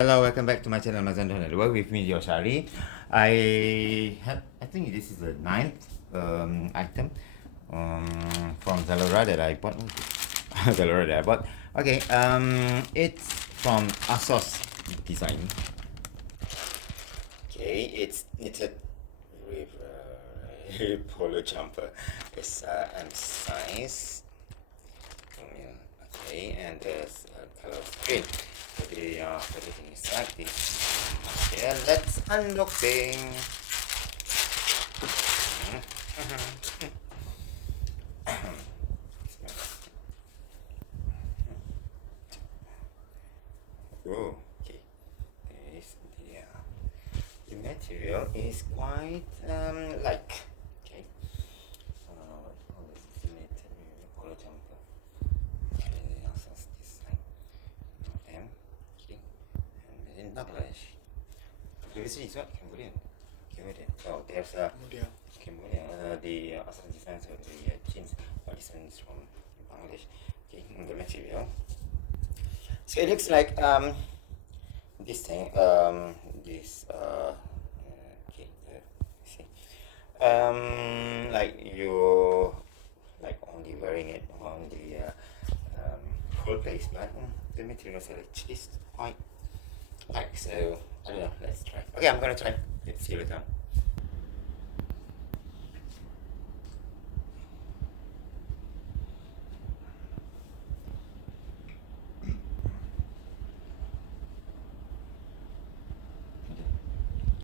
Hello, welcome back to my channel Maison Dor Network with me, Dior Shaari. I think this is the ninth item from Zalora that I bought. Zalora that I bought. Okay, it's from Asos design. Okay, it's knitted Revere polo jumper. It's M size. Okay, and there's color green. Everything is like this. Okay, let's unboxing. Oh, okay. The material is quite like okay. This is the material polo jumper. Okay, also this side. Okay. In Bangladesh. Previously, it's not Cambodian. So there's Cambodian. The Asos designs of the jeans, but this one is from Bangladesh. Okay, the material. So it looks like this thing. Okay, see. Like you like only wearing it on the whole place, but the materials are just quite like so. I don't know. Let's try. Okay, I'm gonna try. Let's see you later.